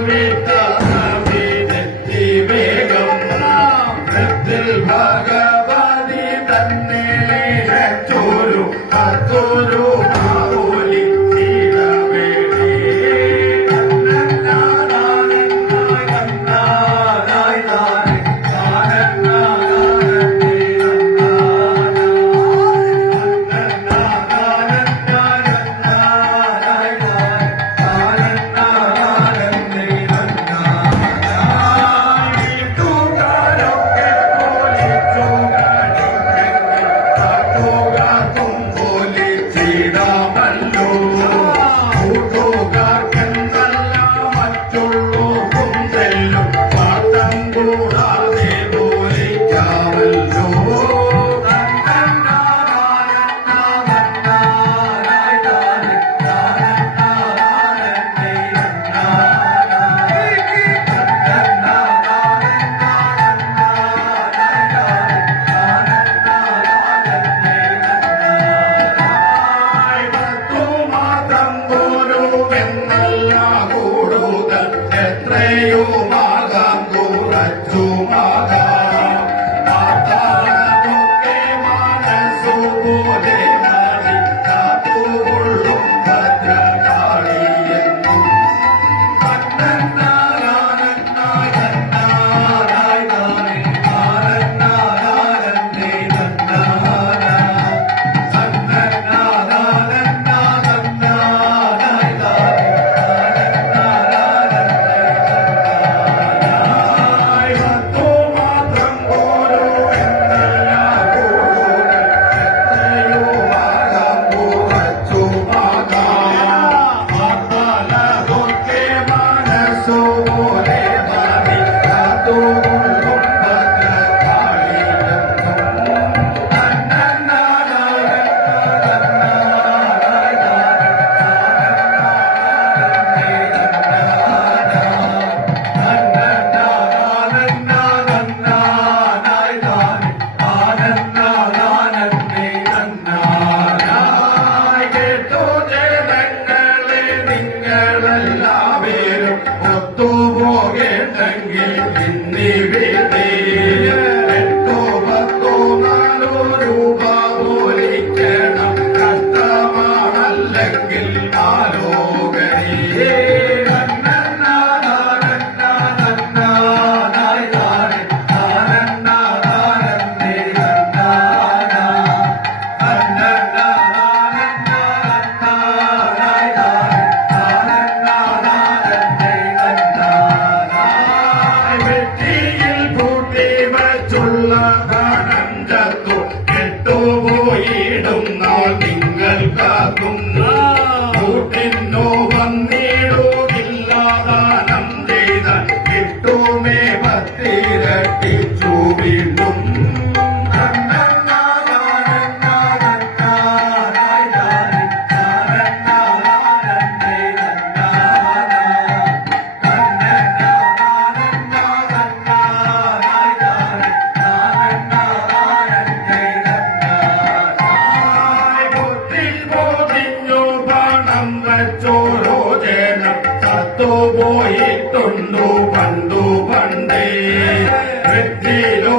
América.